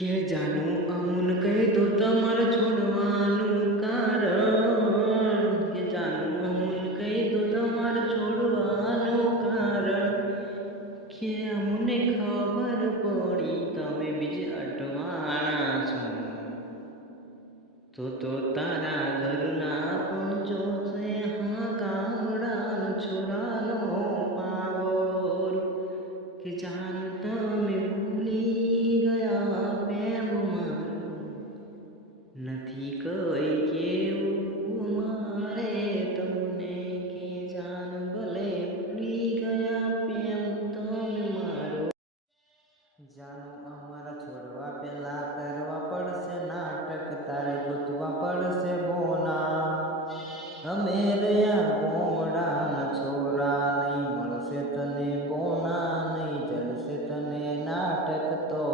કે જાનું અમુન કહી દો તમારે છોડવાનું કારણ કે જાનું અમુન કહી દો તમારે છોડવાનું કારણ કે અમને ખબર પડી તમે બીજે અટવાણા છો તો તારા ઘરના પણ જોશે હા ગામડાનો છોરાનો પાવર કે જાન તમે ભૂલી ગયા નથી કઈ કેવું મારે તમને કે જાન ભલે ભૂલી ગયા પ્રેમ તમે મારો જાનો અમારા છોડવા પેલા કરવા પડશે નાટક તારે ગોતવા પડશે બોના અમે રહ્યા ગોમડાના છોરા નહીં મળશે તને બોના નહીં જલશે તને નાટક તો